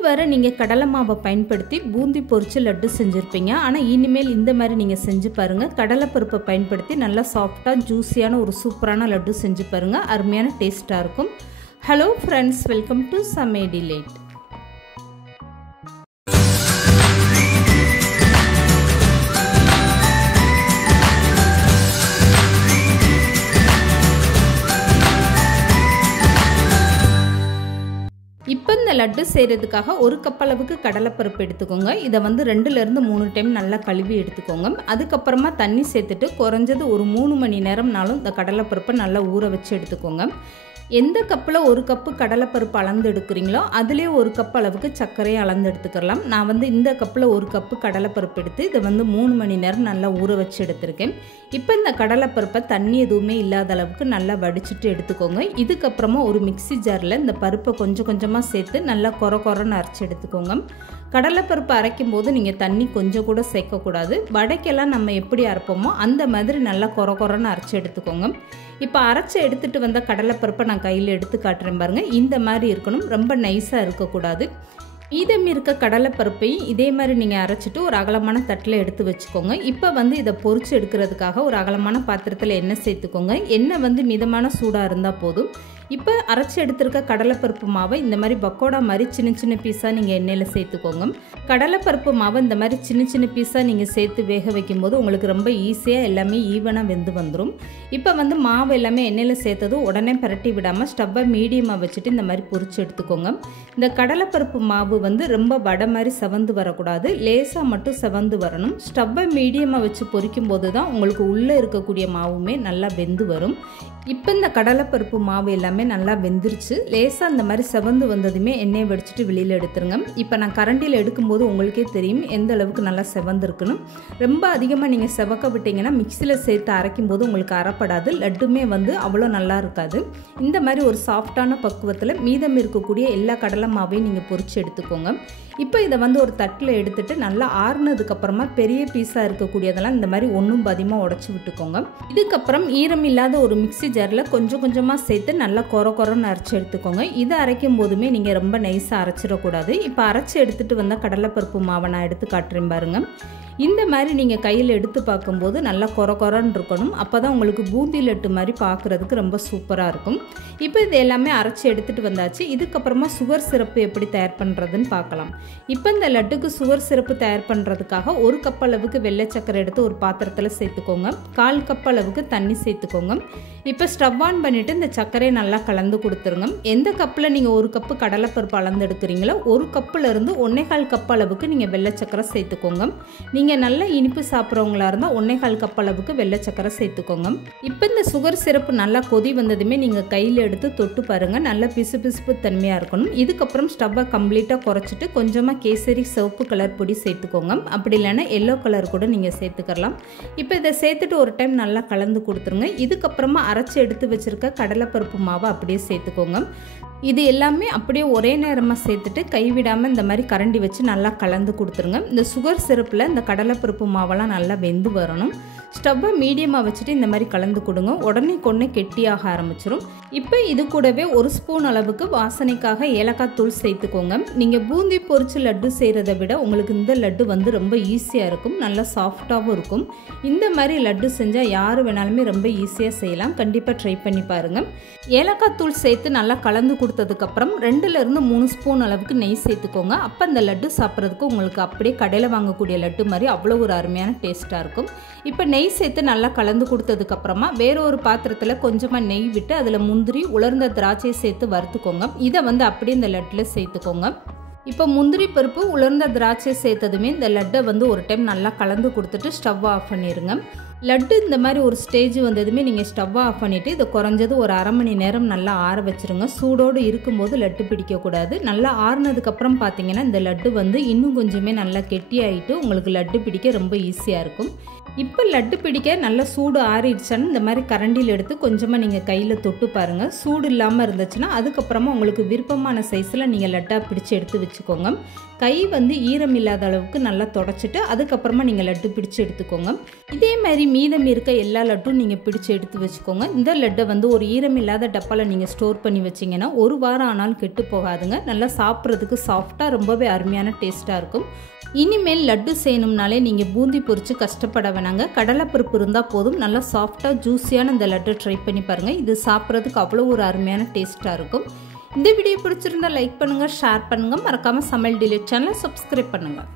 இதுவரை நீங்கள் கடலை மாவை பயன்படுத்தி பூந்தி பொரிச்சு லட்டு செஞ்சுருப்பீங்க. ஆனால் இனிமேல் இந்த மாதிரி நீங்கள் செஞ்சு பாருங்கள். கடலைப்பருப்பை பயன்படுத்தி நல்லா சாஃப்டாக ஜூஸியான ஒரு சூப்பரான லட்டு செஞ்சு பாருங்கள். அருமையான டேஸ்ட்டாக இருக்கும். ஹலோ ஃப்ரெண்ட்ஸ், வெல்கம் டு சமையல் டிலைட். இப்போ இந்த லட்டு செய்கிறதுக்காக ஒரு கப் அளவுக்கு கடலைப்பருப்பு எடுத்துக்கோங்க. இதை வந்து 2லேருந்து 3 டைம் நல்லா கழுவி எடுத்துக்கோங்க. அதுக்கப்புறமா தண்ணி சேர்த்துட்டு குறைஞ்சது ஒரு 3 மணி நேரம்னாலும் இந்த கடலைப்பருப்பை நல்லா ஊற வச்சு எடுத்துக்கோங்க. எந்த கப்பில் ஒரு கப்பு கடலைப்பருப்பு அளந்து எடுக்கிறீங்களோ அதுலேயே ஒரு கப் அளவுக்கு சர்க்கரையை அளந்து எடுத்துக்கலாம். நான் வந்து இந்த கப்பில் ஒரு கப்பு கடலைப்பருப்பு எடுத்து இதை வந்து 3 மணி நேரம் நல்லா ஊற வச்சு எடுத்திருக்கேன். இப்போ இந்த கடலைப்பருப்பை தண்ணி எதுவுமே இல்லாத அளவுக்கு நல்லா வடிச்சிட்டு எடுத்துக்கோங்க. இதுக்கப்புறமா ஒரு மிக்சி ஜாரில் இந்த பருப்பை கொஞ்சம் கொஞ்சமாக சேர்த்து நல்லா கொரன்னு அரைச்சி எடுத்துக்கோங்க. கடலைப்பருப்பு அரைக்கும் போது நீங்கள் தண்ணி கொஞ்சம் கூட சேர்க்கக்கூடாது. வடைக்கெல்லாம் நம்ம எப்படி அரைப்போமோ அந்த மாதிரி நல்லா கொரன்னு அரைச்சி எடுத்துக்கோங்க. இப்போ அரைச்சி எடுத்துகிட்டு வந்த கடலைப்பருப்பை நான் கையில் எடுத்து காட்டுறேன் பாருங்கள். இந்த மாதிரி இருக்கணும், ரொம்ப நைஸாக இருக்கக்கூடாது. மீதம் இருக்க கடலைப்பருப்பையும் இதே மாதிரி நீங்கள் அரைச்சிட்டு ஒரு அகலமான தட்டில் எடுத்து வச்சுக்கோங்க. இப்போ வந்து இதை பொரிச்சு எடுக்கிறதுக்காக ஒரு அகலமான பாத்திரத்தில் எண்ணெய் சேர்த்துக்கோங்க. எண்ணெய் வந்து மிதமான சூடாக இருந்தால் போதும். இப்போ அரைச்சி எடுத்துருக்க கடலைப்பருப்பு மாவை இந்த மாதிரி பக்கோடா மாதிரி சின்ன சின்ன பீஸாக நீங்கள் எண்ணெயில் சேர்த்துக்கோங்க. கடலைப்பருப்பு மாவை இந்த மாதிரி சின்ன சின்ன பீஸாக நீங்கள் சேர்த்து வேக வைக்கும்போது உங்களுக்கு ரொம்ப ஈஸியாக எல்லாமே ஈவனாக வெந்து வந்துடும். இப்போ வந்து மாவு எல்லாமே எண்ணெயில் சேர்த்ததும் உடனே பரட்டி விடாமல் ஸ்டவ்வை மீடியமாக வச்சுட்டு இந்த மாதிரி பொரிச்சு எடுத்துக்கோங்க. இந்த கடலைப்பருப்பு மாவு வந்து ரொம்ப வடை மாதிரி செவந்து வரக்கூடாது, லேசாக மட்டும் செவந்து வரணும். ஸ்டவ்வை மீடியமாக வச்சு பொரிக்கும் போது தான் உங்களுக்கு உள்ளே இருக்கக்கூடிய மாவுமே நல்லா வெந்து வரும். இப்போ இந்த கடலைப்பருப்பு மாவு எல்லாமே நல்லா வெந்துருச்சு. லேசாக இந்த மாதிரி செவந்து வந்ததுமே எண்ணெயை வடிச்சிட்டு வெளியில் எடுத்துருங்க. இப்போ நான் கரண்டியில் எடுக்கும்போது உங்களுக்கே தெரியும் எந்த அளவுக்கு நல்லா செவந்துருக்குன்னு. ரொம்ப அதிகமாக நீங்கள் செவக்க விட்டீங்கன்னா மிக்சியில் சேர்த்து அரைக்கும் போது உங்களுக்கு அரைப்படாது, லட்டுமே வந்து அவ்வளோ நல்லா இருக்காது. இந்த மாதிரி ஒரு சாஃப்டான பக்குவத்தில் மீதம் இருக்கக்கூடிய எல்லா கடலை மாவையும் நீங்கள் பொரிச்சு எடுத்துக்கோங்க. இப்போ இதை வந்து ஒரு தட்டில் எடுத்துட்டு நல்லா ஆறுனதுக்கப்புறமா பெரிய பீஸாக இருக்கக்கூடியதெல்லாம் இந்த மாதிரி ஒன்றும் பாதியமாக உடச்சி விட்டுக்கோங்க. இதுக்கப்புறம் ஈரம் இல்லாத ஒரு மிக்சி ஜாரில் கொஞ்சம் கொஞ்சமாக சேர்த்து நல்லா கொரன்னு அரைச்சி எடுத்துக்கோங்க. இதை அரைக்கும் போதுமே நீங்கள் ரொம்ப நைஸாக அரைச்சிடக்கூடாது. இப்போ அரைச்சி எடுத்துகிட்டு வந்தால் கடலைப்பருப்பு மாவை நான் எடுத்து காட்டுறேன் பாருங்கள். இந்த மாதிரி நீங்கள் கையில் எடுத்து பார்க்கும்போது நல்லா கொரன்னு இருக்கணும். அப்போ தான் உங்களுக்கு பூந்தி லட்டு மாதிரி பார்க்குறதுக்கு ரொம்ப சூப்பராக இருக்கும். இப்போ இது எல்லாமே அரைச்சி எடுத்துகிட்டு வந்தாச்சு. இதுக்கப்புறமா சுகர் சிரப்பு எப்படி தயார் பண்ணுறதுன்னு பார்க்கலாம். இப்போ இந்த லட்டுக்கு சுகர் சிரப்பு தயார் பண்ணுறதுக்காக ஒரு கப் அளவுக்கு வெள்ளை சக்கரை எடுத்து ஒரு பாத்திரத்தில் சேர்த்துக்கோங்க. 1/4 கப் அளவுக்கு தண்ணி சேர்த்துக்கோங்க. இப்போ ஸ்டவ் ஆன் பண்ணிவிட்டு இந்த சர்க்கரையை நல்லா கலந்து கொடுத்துருங்க. எந்த கப்பில் நீங்கள் ஒரு கப்பு கடலைப்பருப்பு அளந்து எடுக்கிறீங்களோ ஒரு கப்பிலேருந்து 1/4 கப் அளவுக்கு நீங்கள் வெள்ளை சக்கரை சேர்த்துக்கோங்க. நீங்கள் நல்ல இனிப்பு சாப்பிட்றவங்களா இருந்தால் 1/4 கப் அளவுக்கு வெள்ளை சக்கரை சேர்த்துக்கோங்க. இப்போ இந்த சுகர் சிரப்பு நல்லா கொதி வந்ததுமே நீங்கள் கையில் எடுத்து தொட்டு பாருங்கள். நல்ல பிசுபிசுப்பு தன்மையாக இருக்கணும். இதுக்கப்புறம் ஸ்டவ்வை கம்ப்ளீட்டாக குறைச்சிட்டு கொஞ்சமாக கேசரி சிவப்பு கலர் பொடி சேர்த்துக்கோங்க. அப்படி இல்லைன்னா எல்லோ கலர் கூட நீங்கள் சேர்த்துக்கலாம். இப்போ இதை சேர்த்துட்டு ஒரு டைம் நல்லா கலந்து கொடுத்துருங்க. இதுக்கப்புறமா அரைச்சி எடுத்து வச்சுருக்க கடலைப்பருப்பு மாவை அப்படியே சேர்த்துக்கோங்க. இது எல்லாமே அப்படியே ஒரே நேரமாக சேர்த்துட்டு கைவிடாமல் இந்த மாதிரி கரண்டி வச்சு நல்லா கலந்து கொடுத்துருங்க. இந்த சுகர் சிரப்பில் இந்த கடலைப்பருப்பு மாவெல்லாம் நல்லா வெந்து வரணும். ஸ்டவ்வை மீடியமாக வச்சுட்டு இந்த மாதிரி கலந்து கொடுங்க. உடனே கெட்டியாக ஆரம்பிச்சிடும். இப்போ இது கூடவே 1 ஸ்பூன் அளவுக்கு வாசனைக்காக ஏலக்காய் தூள் சேர்த்துக்கோங்க. நீங்கள் பூந்தி பொரிச்சு லட்டு செய்கிறத விட உங்களுக்கு இந்த லட்டு வந்து ரொம்ப ஈஸியாக இருக்கும், நல்லா சாஃப்டாகவும் இருக்கும். இந்த மாதிரி லட்டு செஞ்சால் யார் வேணாலுமே ரொம்ப ஈஸியாக செய்யலாம். கண்டிப்பாக ட்ரை பண்ணி பாருங்கள். ஏலக்காய் தூள் சேர்த்து நல்லா கலந்து கொடுத்ததுக்கப்புறம் 2லேருந்து 3 ஸ்பூன் அளவுக்கு நெய் சேர்த்துக்கோங்க. அப்போ அந்த லட்டு சாப்பிட்றதுக்கு உங்களுக்கு அப்படியே கடையில் வாங்கக்கூடிய லட்டு மாதிரி அவ்வளோ ஒரு அருமையான டேஸ்ட்டாக இருக்கும். இப்போ நெய் சேர்த்து நல்லா கலந்து கொடுத்ததுக்கப்புறமா வேற ஒரு பாத்திரத்தில் கொஞ்சமாக நெய் விட்டு அதில் முந்திரி உலர்ந்த திராட்சை சேர்த்து வறுத்துக்கோங்க. இதை வந்து அப்படியே இந்த லட்டில் சேர்த்துக்கோங்க. இப்போ முந்திரி பருப்பு உலர்ந்த திராட்சை சேர்த்ததுமே இந்த லட்டை வந்து ஒரு டைம் நல்லா கலந்து கொடுத்துட்டு ஸ்டவ் ஆஃப் பண்ணிடுங்க. லட்டு இந்த மாதிரி ஒரு ஸ்டேஜ் வந்ததுமே நீங்கள் ஸ்டவ்வை ஆஃப் பண்ணிவிட்டு இதை குறைஞ்சது ஒரு அரை மணி நேரம் நல்லா ஆற வச்சுருங்க. சூடோடு இருக்கும்போது லட்டு பிடிக்கக்கூடாது. நல்லா ஆறுனதுக்கப்புறம் பார்த்தீங்கன்னா இந்த லட்டு வந்து இன்னும் கொஞ்சமே நல்லா கெட்டியாகிட்டு உங்களுக்கு லட்டு பிடிக்க ரொம்ப ஈஸியாக இருக்கும். இப்போ லட்டு பிடிக்க நல்லா சூடு ஆறிடுச்சான்னு இந்த மாதிரி கரண்டியில் எடுத்து கொஞ்சமாக நீங்கள் கையில் தொட்டு பாருங்கள். சூடு இல்லாமல் இருந்துச்சுன்னா அதுக்கப்புறமா உங்களுக்கு விருப்பமான சைஸில் நீங்கள் லட்டாக பிடிச்சி எடுத்து வச்சுக்கோங்க. கை வந்து ஈரம் இல்லாத அளவுக்கு நல்லா தொடச்சிட்டு அதுக்கப்புறமா நீங்கள் லட்டு பிடிச்சி எடுத்துக்கோங்க. இதே மாதிரி மீதம் இருக்க எல்லா லட்டும் நீங்கள் பிடிச்சு எடுத்து வச்சுக்கோங்க. இந்த லட்டை வந்து ஒரு ஈரமில்லாத டப்பாவில் நீங்கள் ஸ்டோர் பண்ணி வச்சிங்கன்னா 1 வாரம் ஆனாலும் கெட்டு போகாதுங்க. நல்லா சாப்பிட்றதுக்கு சாஃப்டாக ரொம்பவே அருமையான டேஸ்ட்டாக இருக்கும். இனிமேல் லட்டு செய்யணும்னாலே நீங்கள் பூந்தி பொரித்து கஷ்டப்பட வேணாங்க. கடலைப்பருப்பு இருந்தால் போதும். நல்லா சாஃப்டாக ஜூஸியான இந்த லட்டை ட்ரை பண்ணி பாருங்கள். இது சாப்பிட்றதுக்கு அவ்வளோ ஒரு அருமையான டேஸ்ட்டாக இருக்கும். இந்த வீடியோ பிடிச்சிருந்தால் லைக் பண்ணுங்கள், ஷேர் பண்ணுங்கள். மறக்காமல் சமையல் டிலைட் சேனலை சப்ஸ்கிரைப் பண்ணுங்கள்.